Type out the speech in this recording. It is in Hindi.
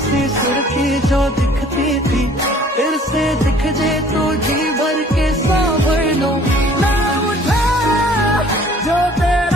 सी सुर्खी जो दिखती थी, फिर से दिख जे तो जी भर के